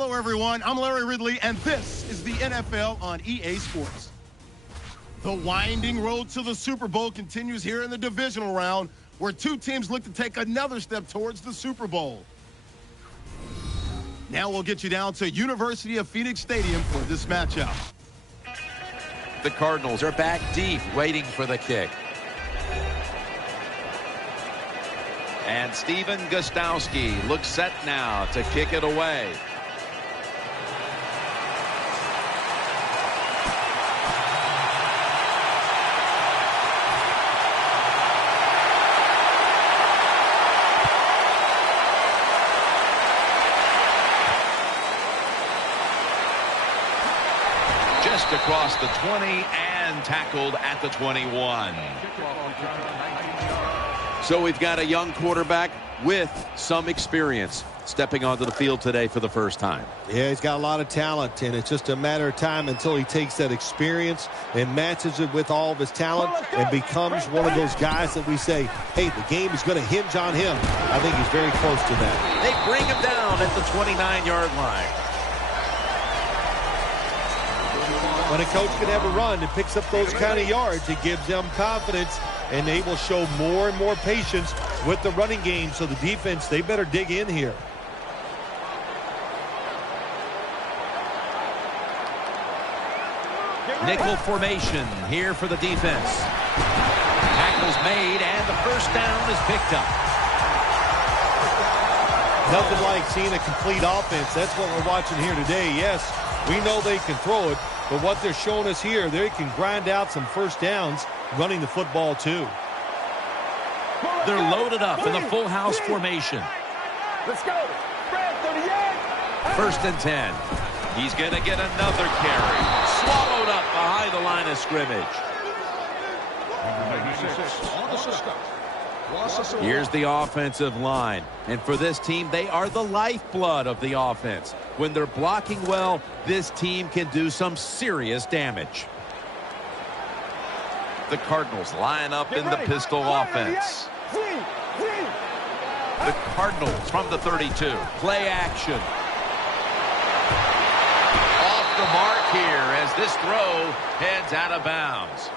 Hello, everyone. I'm Larry Ridley, and this is the NFL on EA Sports. The winding road to the Super Bowl continues here in the divisional round, where two teams look to take another step towards the Super Bowl. Now we'll get you down to University of Phoenix Stadium for this matchup. The Cardinals are back deep, waiting for the kick. And Steven Gostkowski looks set now to kick it away. Just across the 20 and tackled at the 21. So we've got a young quarterback with some experience stepping onto the field today for the first time. Yeah, he's got a lot of talent, and it's just a matter of time until he takes that experience and matches it with all of his talent and becomes one of those guys that we say, hey, the game is going to hinge on him. I think he's very close to that. They bring him down at the 29-yard line. When a coach can have a run that picks up those kind of yards, it gives them confidence, and they will show more and more patience with the running game. So the defense, they better dig in here. Nickel formation here for the defense. Tackle's made, and the first down is picked up. Nothing like seeing a complete offense. That's what we're watching here today. Yes, we know they can throw it, but what they're showing us here, they can grind out some first downs running the football too. They're loaded up in the full house formation. Let's go. First and 10. He's going to get another carry. Swallowed up behind the line of scrimmage. Here's the offensive line. And for this team, they are the lifeblood of the offense. When they're blocking well, this team can do some serious damage. The Cardinals line up in the pistol offense. The Cardinals from the 32. Play action. Off the mark here as this throw heads out of bounds.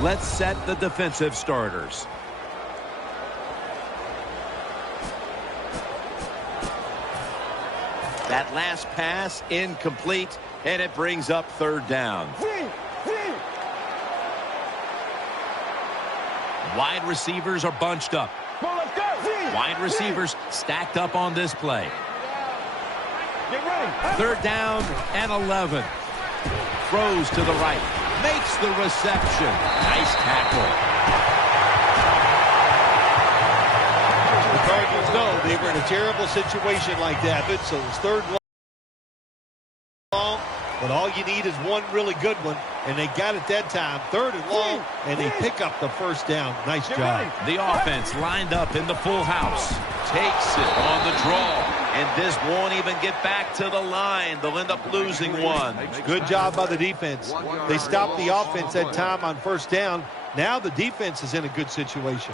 Let's set the defensive starters. That last pass incomplete, and it brings up third down. Wide receivers are bunched up. Wide receivers stacked up on this play. Third down and 11. Throws to the right. Makes the reception. Nice tackle. The Cardinals know they were in a terrible situation like that. So it's third long, but all you need is one really good one, and they got it that time. Third and long, and they pick up the first down. Nice job. The offense lined up in the full house. Takes it on the draw. And this won't even get back to the line. They'll end up losing one. Good job by the defense. They stopped the offense that time on first down. Now the defense is in a good situation.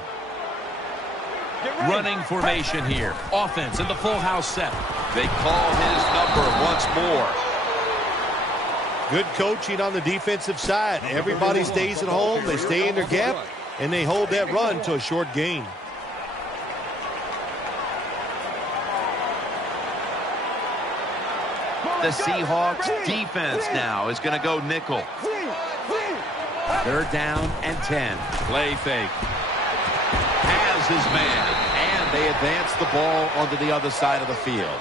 Running formation here. Offense in the full house set. They call his number once more. Good coaching on the defensive side. Everybody stays at home. They stay in their gap, and they hold that run to a short gain. The Seahawks defense now is going to go nickel. Third down and 10. Play fake. Has his man. And they advance the ball onto the other side of the field.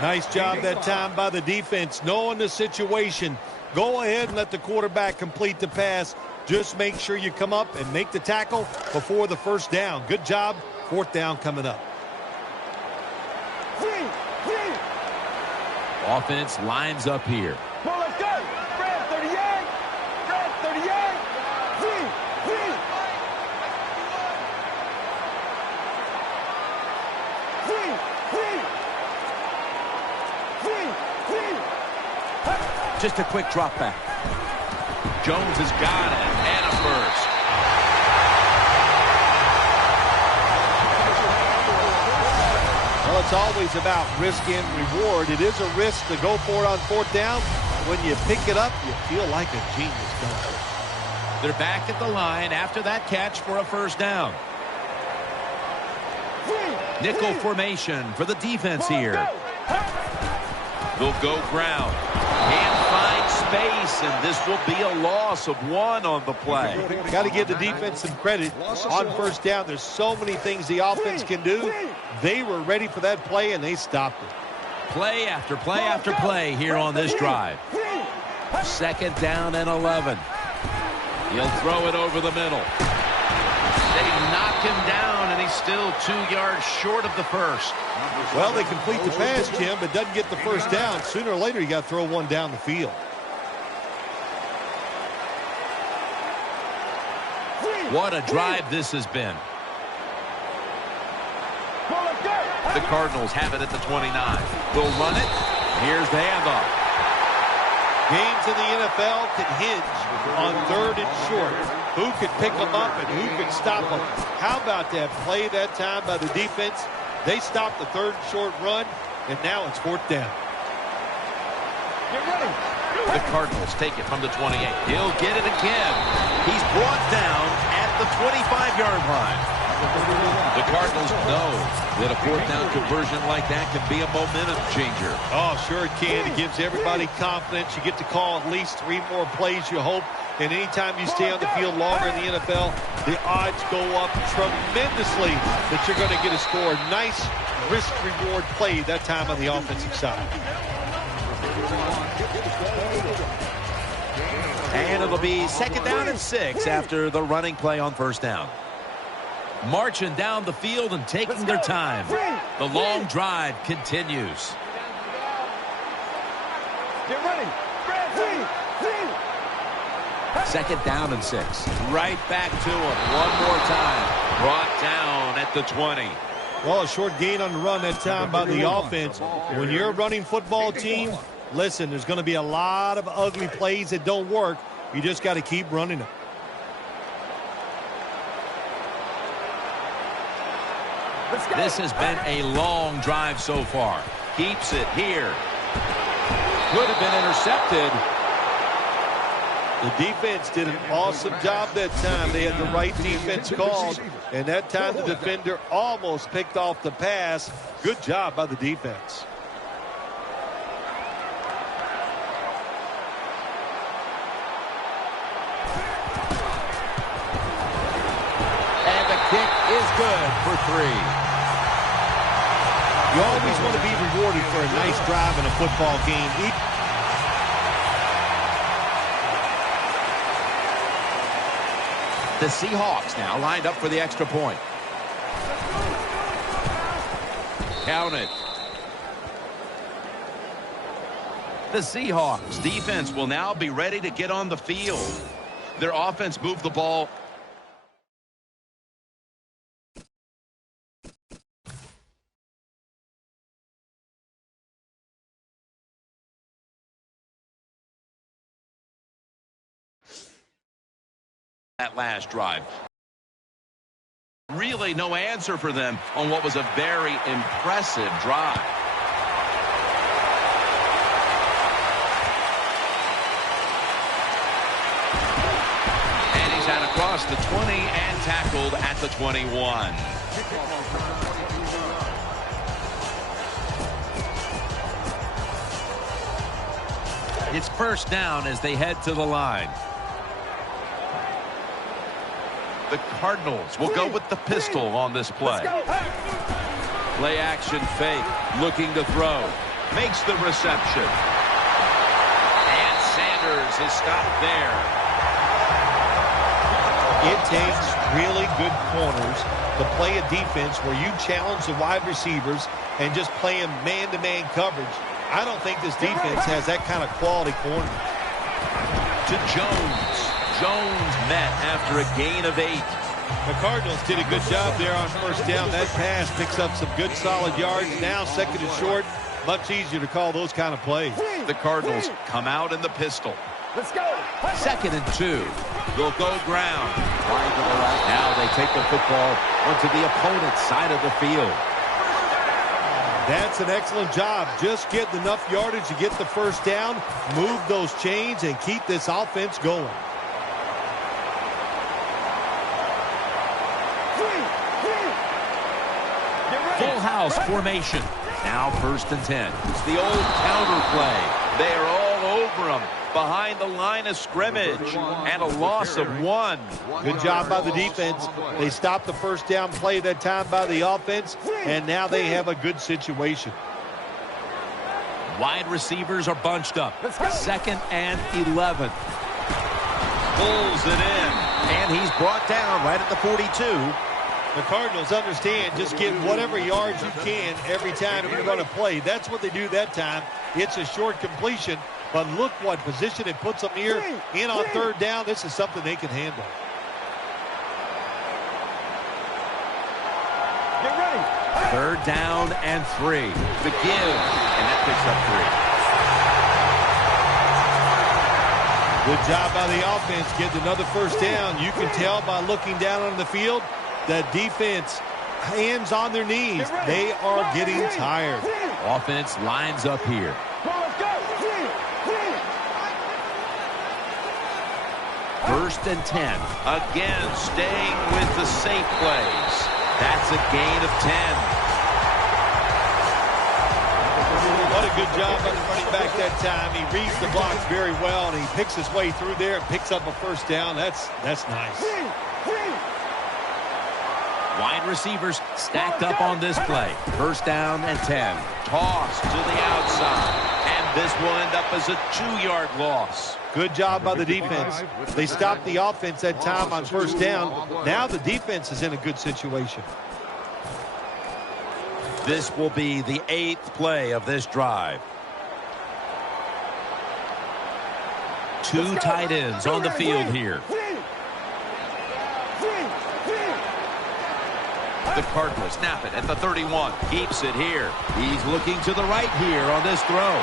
Nice job that time by the defense. Knowing the situation, go ahead and let the quarterback complete the pass. Just make sure you come up and make the tackle before the first down. Good job. Fourth down coming up. Offense lines up here. Just a quick drop back. Jones has got it, and a first. it's always about risk and reward. It is a risk to go for it on fourth down. When you pick it up, you feel like a genius, don't you? They're back at the line after that catch for a first down. Nickel formation for the defense here. They'll go ground. Can't find space, and this will be a loss of 1 on the play. Got to give the defense some credit on first down. There's so many things the offense can do. They were ready for that play, and they stopped it. Play after play after play here on this drive. Second down and 11. He'll throw it over the middle. They knock him down, and he's still 2 yards short of the first. Well, they complete the pass, Jim, but doesn't get the first down. Sooner or later, you got to throw one down the field. What a drive this has been. The Cardinals have it at the 29. They'll run it. Here's the handoff. Games in the NFL can hinge on third and short. Who could pick them up and who could stop them? How about that play that time by the defense? They stopped the third and short run, and now it's fourth down. Get ready. The Cardinals take it from the 28. He'll get it again. He's brought down at the 25-yard line. The Cardinals know that a fourth down conversion like that can be a momentum changer. Oh, sure it can. It gives everybody confidence. You get to call at least 3 more plays, you hope. And anytime you stay on the field longer in the NFL, the odds go up tremendously that you're going to get a score. Nice risk-reward play that time on the offensive side. And it'll be second down and 6 after the running play on first down. Marching down the field and taking their time. The long drive continues. Get ready. Second down and 6. Right back to him one more time. Brought down at the 20. Well, a short gain on the run that time by the offense. When you're a running football team, listen, there's going to be a lot of ugly plays that don't work. You just got to keep running them. This has been a long drive so far. Keeps it here. Could have been intercepted. The defense did an awesome job that time. They had the right defense called, and that time the defender almost picked off the pass. Good job by the defense. And the kick is good for 3. You always want to be rewarded for a nice drive in a football game. The Seahawks now lined up for the extra point. Count it. The Seahawks defense will now be ready to get on the field. Their offense moved the ball. That last drive. Really no answer for them on what was a very impressive drive. And he's out across the 20 and tackled at the 21. It's first down as they head to the line. The Cardinals will go with the pistol on this play. Play action fake. Looking to throw. Makes the reception. And Sanders is stopped there. It takes really good corners to play a defense where you challenge the wide receivers and just play them man-to-man coverage. I don't think this defense has that kind of quality corner. To Jones. Jones met after a gain of 8. The Cardinals did a good job there on first down. That pass picks up some good solid yards. Now second and short, much easier to call those kind of plays. The Cardinals come out in the pistol. Let's go. Second and 2. They'll go ground. Wide to the right. Now they take the football onto the opponent's side of the field. That's an excellent job. Just getting enough yardage to get the first down, move those chains, and keep this offense going. Full house formation. Now 1st and 10. It's the old counter play. They are all over him behind the line of scrimmage, and a loss of 1. Good job by the defense. They stopped the first down play that time by the offense, and now they have a good situation. Wide receivers are bunched up. 2nd and 11. Pulls it in, and he's brought down right at the 42. The Cardinals understand just get whatever yards you can every time you're going to play. That's what they do that time. It's a short completion, but look what position it puts them here in on 3rd down. This is something they can handle. Get ready. 3rd down and 3. The give, and that picks up 3. Good job by the offense getting another first down. You can tell by looking down on the field that defense, hands on their knees. They are getting tired. Offense lines up here. 1st and 10. Again, staying with the safe plays. That's a gain of 10. What a good job by the running back that time. He reads the blocks very well, and he picks his way through there and picks up a first down. That's nice. Wide receivers stacked up on this play. 1st down and 10. Toss to the outside. And this will end up as a 2-yard loss. Good job by the defense. They stopped the offense that time on 1st down. Now the defense is in a good situation. This will be the 8th play of this drive. 2 tight ends on the field here. The Cardinals snap it at the 31. Keeps it here. He's looking to the right here on this throw.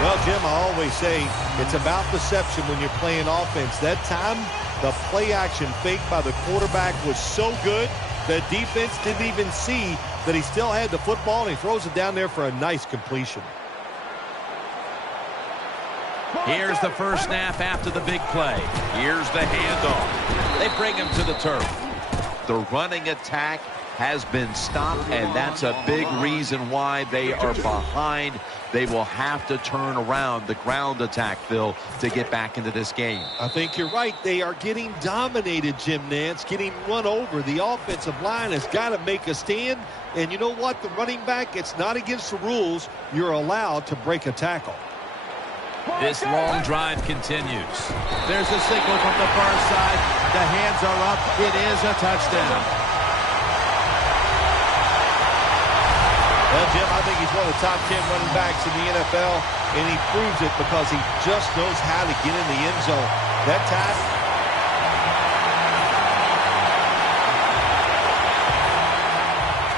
Well, Jim, I always say it's about deception when you're playing offense. That time, the play action fake by the quarterback was so good, the defense didn't even see that he still had the football, and he throws it down there for a nice completion. Here's the first snap after the big play. Here's the handoff. They bring him to the turf. The running attack has been stopped, and that's a big reason why they are behind. They will have to turn around the ground attack, Phil, to get back into this game. I think you're right. They are getting dominated, Jim Nance, getting run over. The offensive line has got to make a stand. And you know what? The running back, it's not against the rules. You're allowed to break a tackle. This long drive continues. There's a signal from the far side. The hands are up. It is a touchdown. Well, Jim, I think he's one of the top 10 running backs in the NFL, and he proves it because he just knows how to get in the end zone. That time,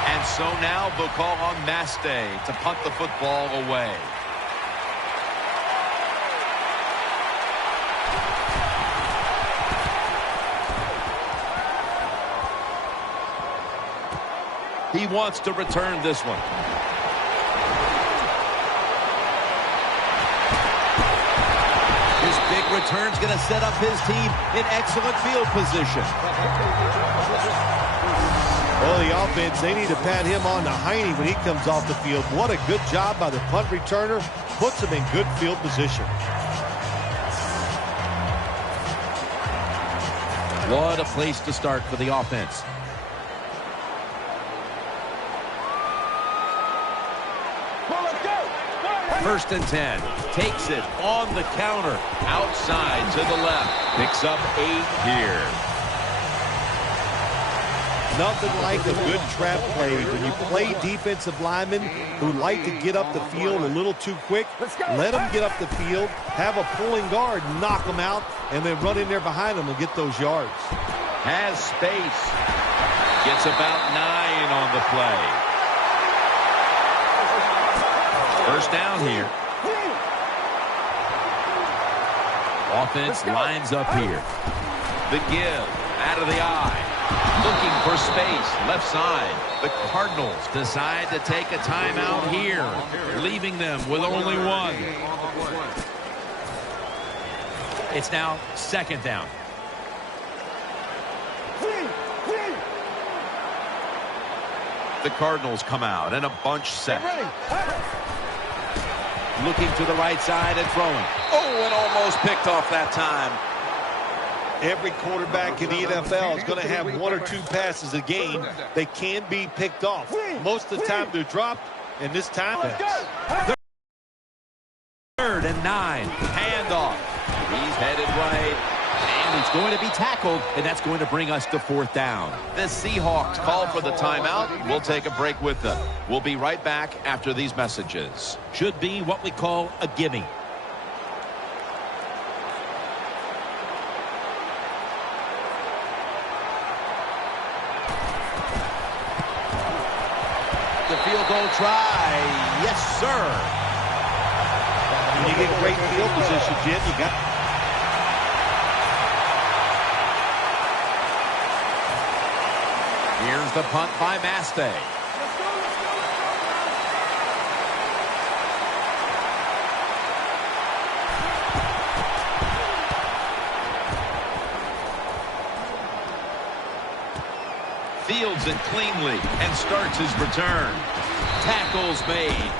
and so now they'll call on Maste to punt the football away. He wants to return this one. This big return's going to set up his team in excellent field position. well, the offense, they need to pat him on the hiney when he comes off the field. What a good job by the punt returner. Puts him in good field position. What a place to start for the offense. First and 10. Takes it on the counter. Outside to the left. Picks up 8 here. Nothing like a good trap play. When you play defensive linemen who like to get up the field a little too quick, let them get up the field, have a pulling guard, knock them out, and then run in there behind them and get those yards. Has space. Gets about 9 on the play. First down here. Offense lines up here. The give out of the eye. Looking for space, left side. The Cardinals decide to take a timeout here, leaving them with only one. It's now second down. The Cardinals come out in a bunch set. Looking to the right side and throwing. Oh, and almost picked off that time. Every quarterback in the NFL is going to have one or two passes a game. They can be picked off. Most of the time they're dropped, and this time it's 3rd and 9. Handoff. He's headed right. And he's going to be tackled, and that's going to bring us to 4th down. The Seahawks call for the timeout. We'll take a break with them. We'll be right back after these messages. Should be what we call a gimme. The field goal try. Yes, sir. When you get great field position, Jim, you got... Here's the punt by Mastay. Fields it cleanly and starts his return. Tackles made.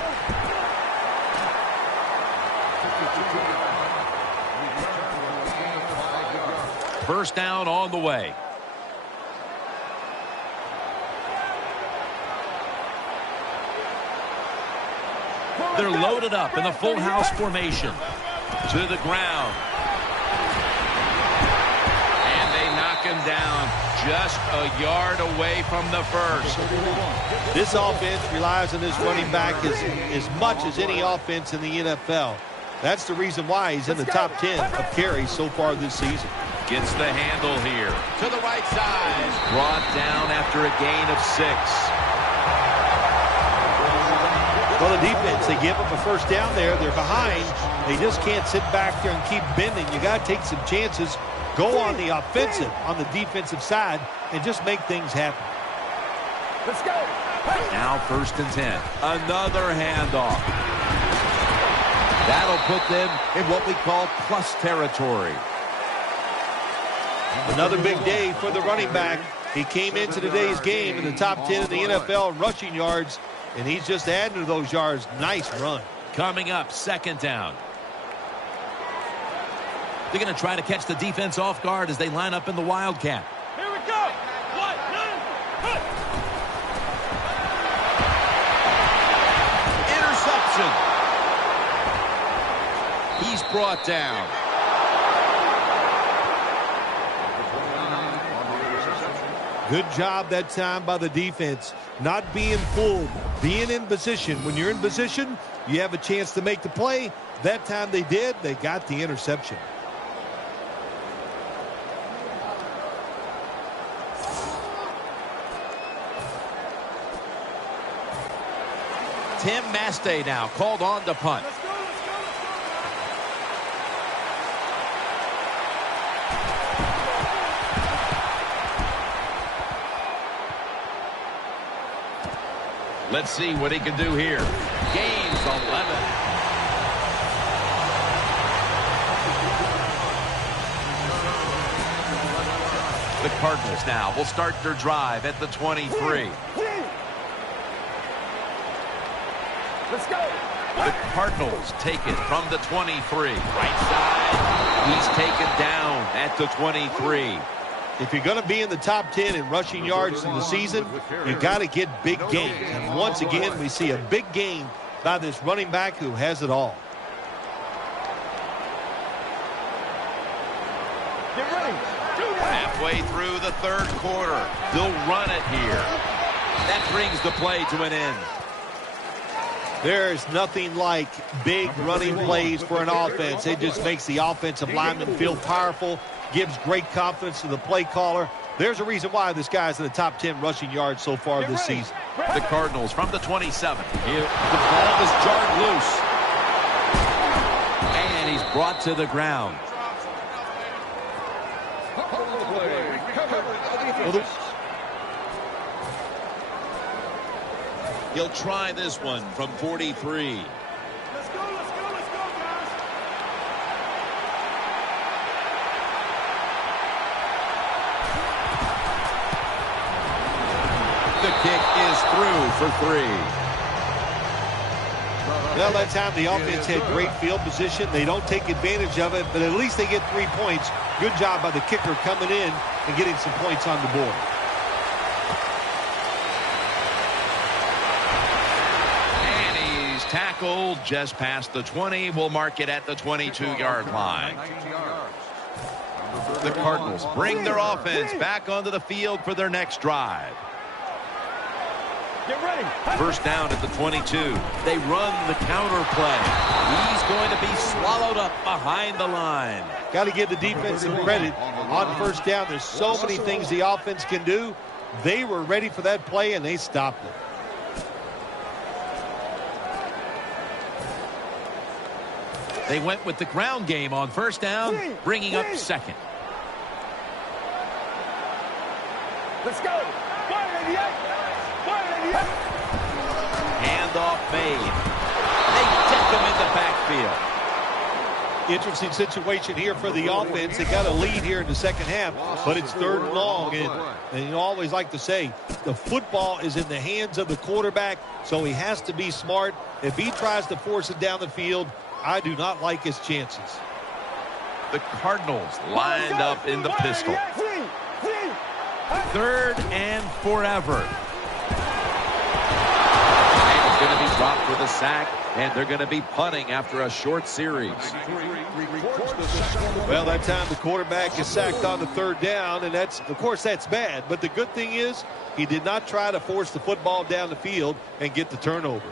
First down on the way. They're loaded up in the full house formation. To the ground. And they knock him down just a yard away from the first. This offense relies on this running back as much as any offense in the NFL. That's the reason why he's in the top 10 of carries so far this season. Gets the handle here. To the right side. Brought down after a gain of 6. Well, the defense, they give up a first down there. They're behind. They just can't sit back there and keep bending. You got to take some chances. Go on the offensive, on the defensive side, and just make things happen. Let's go. Now 1st and 10. Another handoff. That'll put them in what we call plus territory. Another big day for the running back. He came into today's game in the top 10 in the NFL rushing yards, and he's just adding to those yards. Nice run. Coming up, 2nd down. They're going to try to catch the defense off guard as they line up in the Wildcat. Here we go. 1, 9, Interception. He's brought down. Good job that time by the defense. Not being fooled, being in position. When you're in position, you have a chance to make the play. That time they did. They got the interception. Tim Mastay now called on to punt. Let's see what he can do here. Gains 11. The Cardinals now will start their drive at the 23. Let's go. The Cardinals take it from the 23. Right side. He's taken down at the 23. If you're going to be in the top 10 in rushing yards in the season, you've got to get big gains. And once again, we see a big gain by this running back who has it all. Get ready. Halfway through the 3rd quarter. They'll run it here. That brings the play to an end. There's nothing like big running plays for an offense. It just makes the offensive lineman feel powerful, gives great confidence to the play caller. There's a reason why this guy's in the top 10 rushing yards so far this season. The Cardinals from the 27. Here, the ball is jarred loose. And he's brought to the ground. He'll try this one from 43. Let's go, guys. The kick is through for 3. Well, that time the offense had great field position. They don't take advantage of it, but at least they get 3 points. Good job by the kicker coming in and getting some points on the board. And he's tackled just past the 20. We'll mark it at the 22-yard line. The Cardinals bring their offense back onto the field for their next drive. Get ready. First down at the 22. They run the counter play. He's going to be swallowed up behind the line. Got to give the defense some credit on first down. There's so many things the offense can do. They were ready for that play, and they stopped it. They went with the ground game on first down, bringing up second. Let's go. Handoff made. They get them in the backfield. Interesting situation here for the offense. They got a lead here in the second half, but it's 3rd and long. And you always like to say, the football is in the hands of the quarterback, so he has to be smart. If he tries to force it down the field, I do not like his chances. The Cardinals lined up in the pistol. 3rd and forever. And it's going to be dropped with a sack, and they're going to be punting after a short series. Well, that time the quarterback is sacked on the 3rd down, and of course that's bad. But the good thing is he did not try to force the football down the field and get the turnover.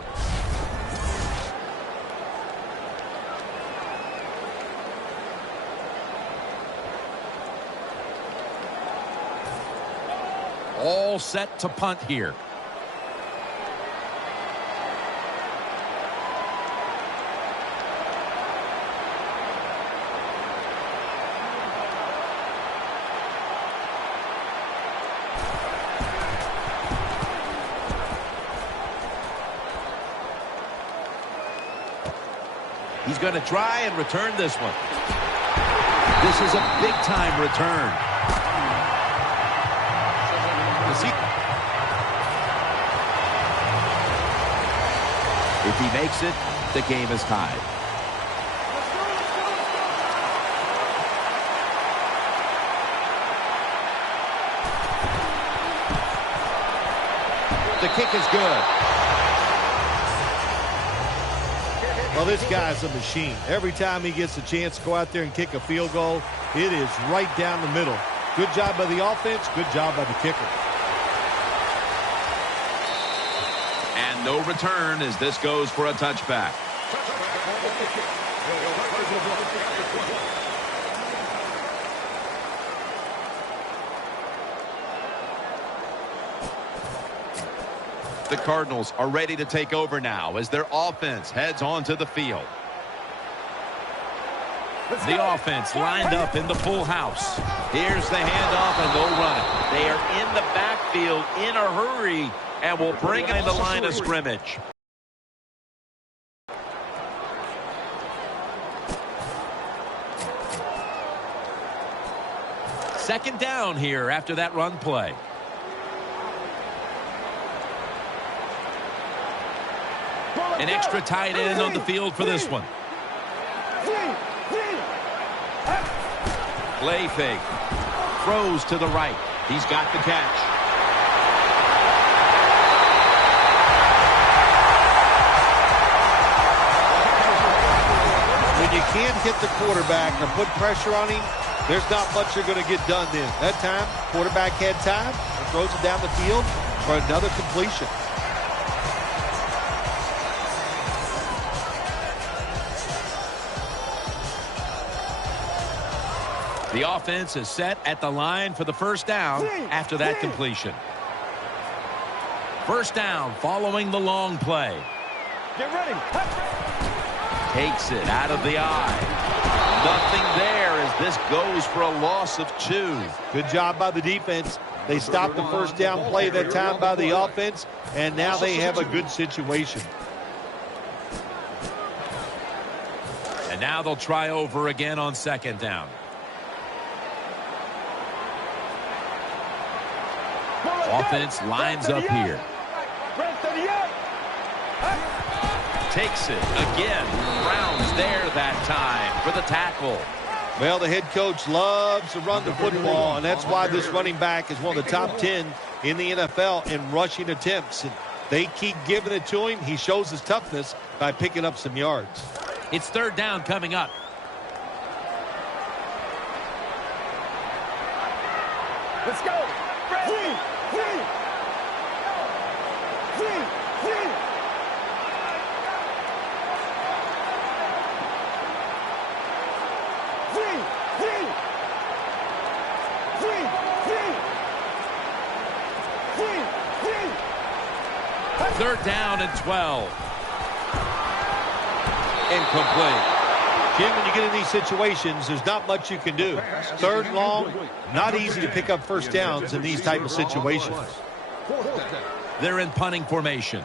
All set to punt here. He's going to try and return this one. This is a big-time return. If he makes it, the game is tied. The kick is good. Well, this guy's a machine. Every time he gets a chance to go out there and kick a field goal, it is right down the middle. Good job by the offense, good job by the kicker. And no return as this goes for a touchback. The Cardinals are ready to take over now as their offense heads onto the field. The offense lined up in the full house. Here's the handoff, and they'll run it. They are in the backfield in a hurry and will bring in the line of scrimmage. Second down here after that run play. An extra tight end on the field for this one. Play fake. Throws to the right. He's got the catch. When you can't hit the quarterback or put pressure on him, there's not much you're going to get done then. That time, quarterback had time, throws it down the field for another completion. The offense is set at the line for the first down after that completion. First down following the long play. Get ready. Takes it out of the eye. Nothing there as This goes for a loss of 2. Good job by the defense. They stopped the first down play that time by the offense, and now they have a good situation. And now they'll try over again on second down. Offense lines up here. Takes it again. Brown's there that time for the tackle. Well, the head coach loves to run the football, and that's why this running back is one of the top 10 in the NFL in rushing attempts. And they keep giving it to him. He shows his toughness by picking up some yards. It's third down coming up. Let's go. Third down and 12. Incomplete. Jim, when you get in these situations, there's not much you can do. Third and long, not easy to pick up first downs in these type of situations. They're in punting formation.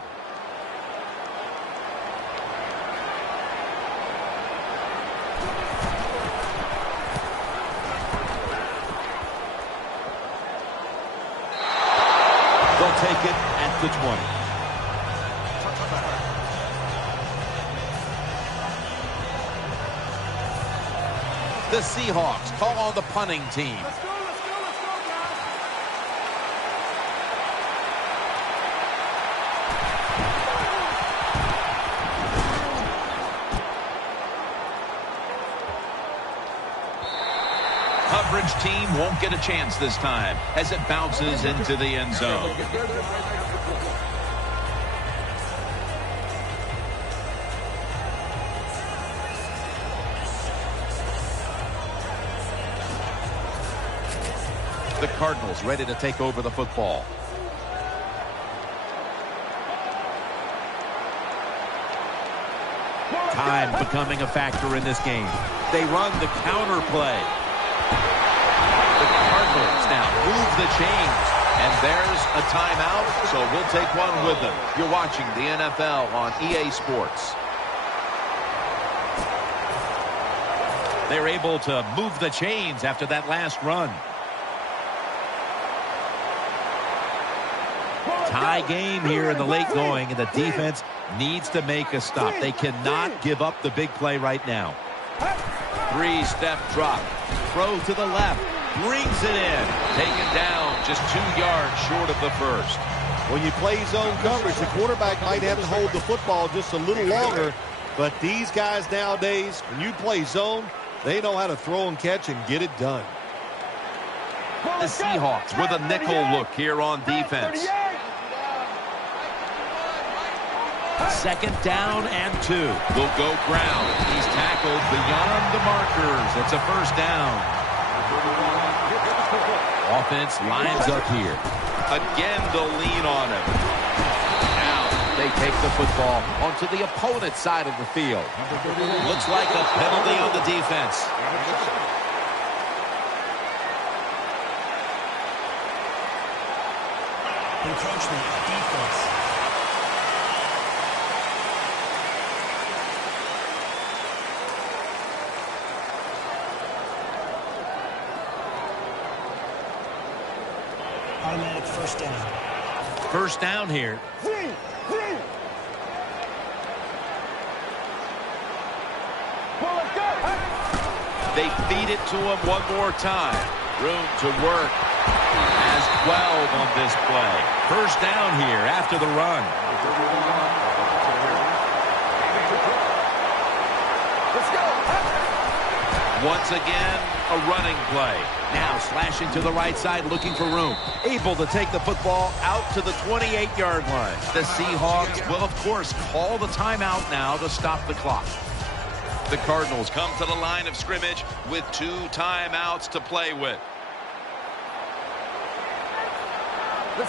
They'll take it at the 20. The Seahawks call on the punting team. Let's go, guys. Coverage team won't get a chance this time as it bounces into the end zone. The Cardinals ready to take over the football. Time becoming a factor in this game. They run the counter play. The Cardinals now move the chains. And there's a timeout, so we'll take one with them. You're watching the NFL on EA Sports. They're able to move the chains after that last run. Tie game here in the late going, and the defense needs to make a stop. They cannot give up the big play right now. Three-step drop. Throw to the left. Brings it in. Taken down just 2 yards short of the first. When you play zone coverage, the quarterback might have to hold the football just a little longer. But these guys nowadays, when you play zone, they know how to throw and catch and get it done. The Seahawks with a nickel look here on defense. Second down and 2. Will go ground. He's tackled beyond the markers. It's a first down. Offense lines up here. Again, they'll lean on him. Now they take the football onto the opponent's side of the field. Looks like a penalty on the defense. Encroachment, defense. Automatic first down. First down here. They feed it to him one more time. Room to work. Has 12 on this play. First down here after the run. Let's go. Once again, a running play. Now slashing to the right side, looking for room. Able to take the football out to the 28-yard line. The Seahawks will, of course, call the timeout now to stop the clock. The Cardinals come to the line of scrimmage with 2 timeouts to play with.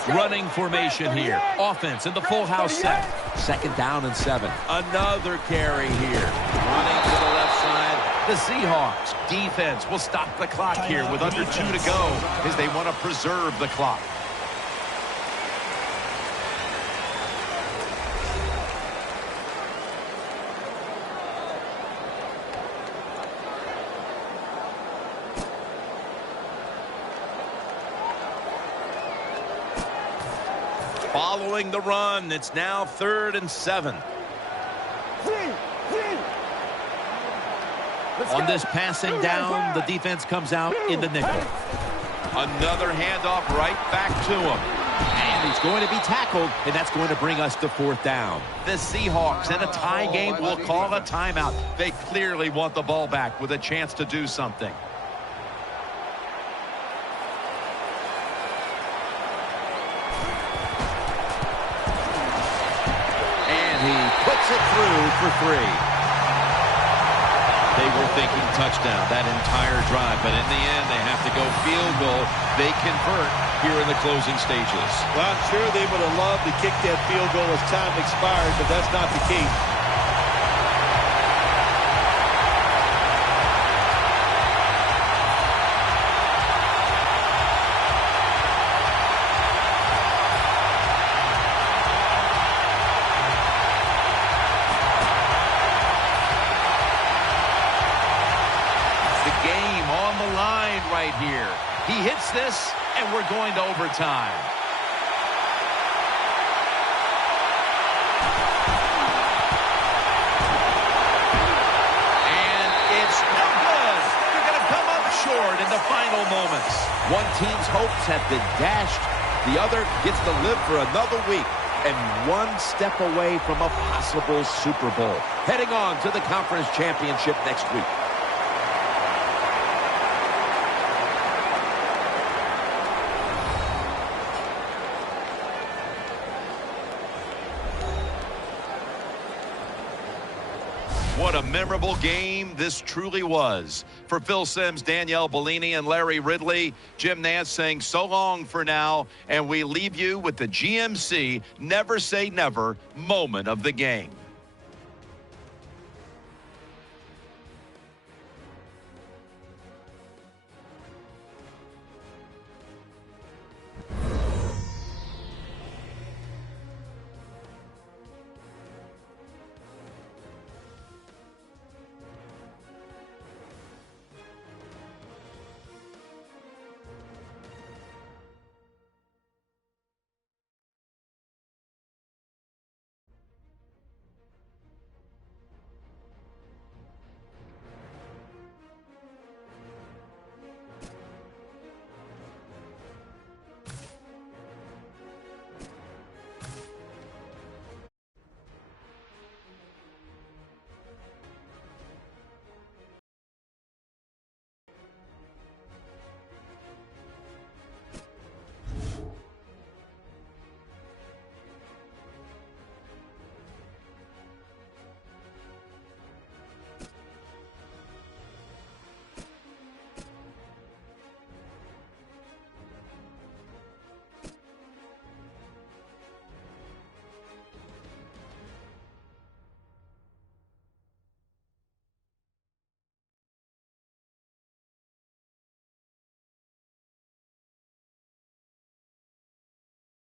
Running formation here. Offense in the full house set. Second down and 7. Another carry here. Running to the left side. The Seahawks defense will stop the clock here with under 2 to go as they want to preserve the clock. Following the run, it's now 3rd and 7. On this passing down, the defense comes out in the nickel. Another handoff right back to him. And he's going to be tackled, and that's going to bring us to 4th down. The Seahawks in a tie game will call a timeout. They clearly want the ball back with a chance to do something. He puts it through for 3. They were thinking touchdown that entire drive, but in the end, they have to go field goal. They convert here in the closing stages. Well, I'm sure they would have loved to kick that field goal as time expired, but that's not the case. Right here. He hits this, and we're going to overtime. And it's no good. They're going to come up short in the final moments. One team's hopes have been dashed. The other gets to live for another week and one step away from a possible Super Bowl. Heading on to the conference championship next week. What a memorable game this truly was. For Phil Simms, Danielle Bellini, and Larry Ridley, Jim Nantz saying so long for now, and we leave you with the GMC Never Say Never moment of the game.